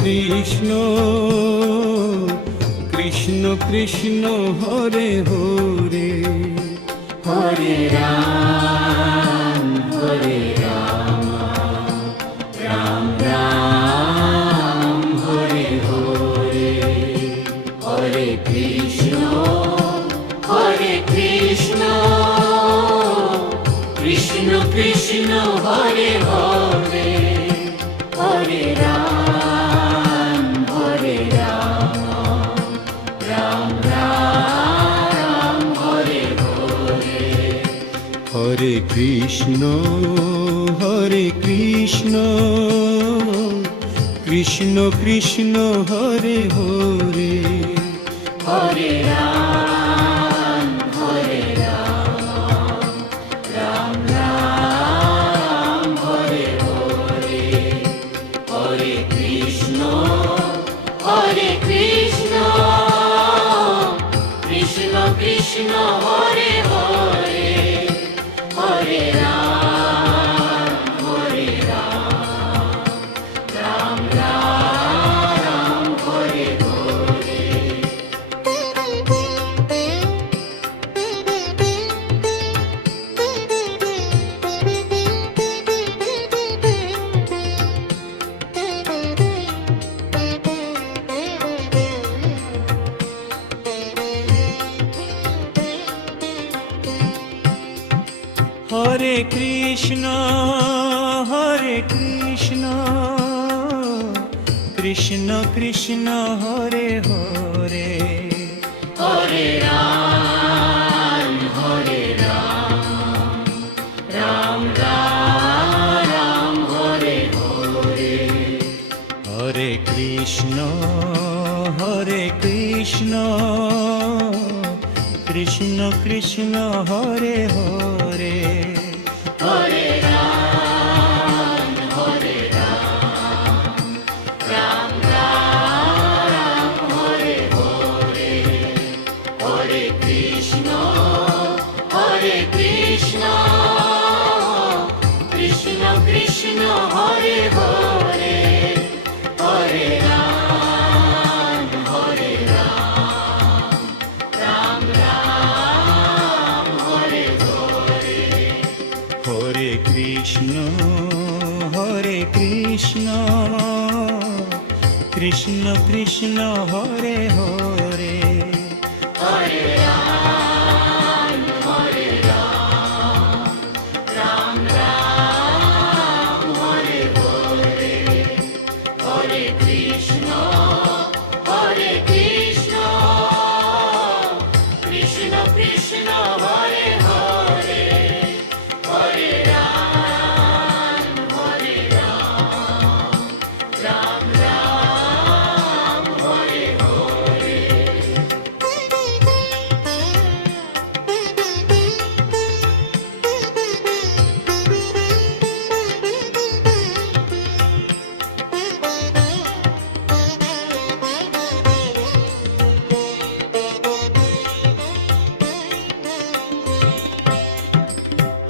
Krishna Krishna Krishna Hare Hare, Hare Ram Hare Ram, Ram Ram Hare Hare, Hare Krishna Krishna Krishna Hare Hare, Hare Ram Ram Ram Hare Hare. Hare Krishna Krishna Krishna Hare Hare, Hare Ram Ram Ram Hare Hare, Hare Krishna Krishna Krishna Hare Hare, Hare Ram Ram Ram Hare Hare. Hare Krishna Krishna Krishna Hare Hare, Hare Ram Ram Ram Hare Hare, Hare Krishna Krishna Krishna Hare Hare, Hare Ram Ram Ram Hare Hare, Hare Krishna Krishna Krishna Hare Hare, Hare Ram Ram Ram Hare Hare. Hare Krishna Krishna Krishna Hare Hare, Hare Ram Ram Ram Hare Hare, Hare Krishna Krishna Krishna Hare Hare, Hare Ram Ram Ram Hare Hare.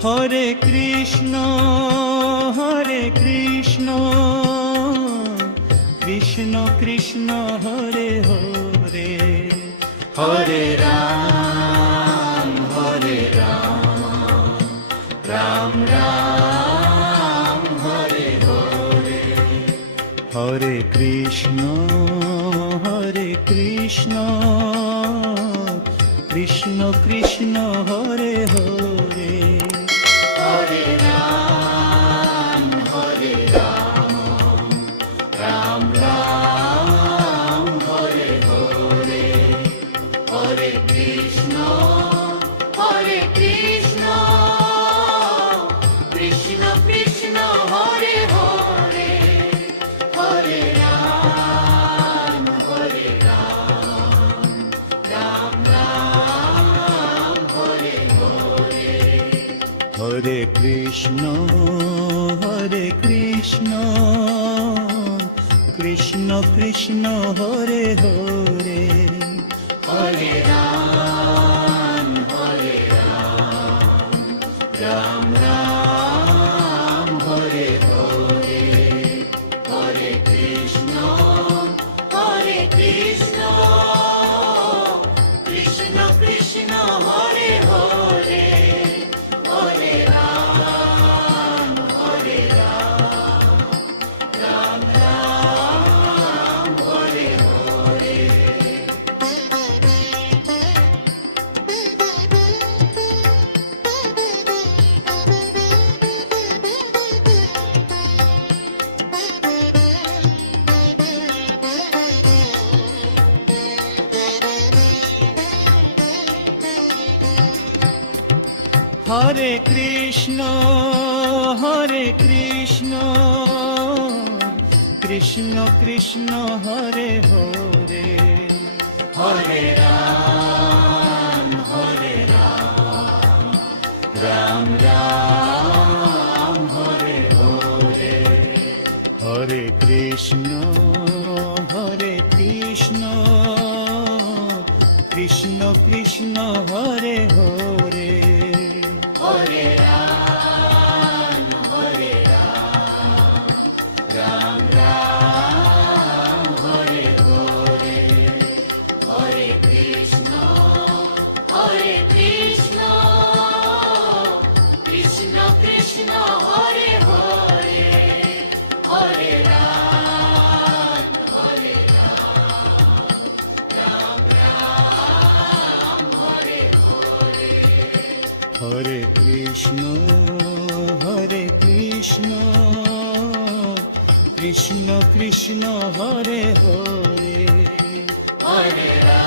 Hare Krishna Krishna Krishna Hare Hare, Hare Ram Ram Ram Hare Hare, Hare Krishna Krishna Krishna Hare Hare, Hare Ram Ram Ram Hare Hare, Hare Krishna Krishna Krishna Hare Hare, Hare Ram Ram Ram Hare Hare, Hare Krishna Krishna Krishna Hare Hare, Hare Ram Ram Ram Hare Hare, Hare Krishna Hare Krishna Krishna Krishna Hare Hare Hare Ram Ram Ram Hare Hare Hare Krishna Krishna Krishna Hare Hare Hare Ram Ram Ram Hare Hare Hare Krishna Krishna Krishna Hare Hare Hare Ram Ram Ram Hare Hare Hare Krishna Krishna Krishna Hare Hare Hare Ram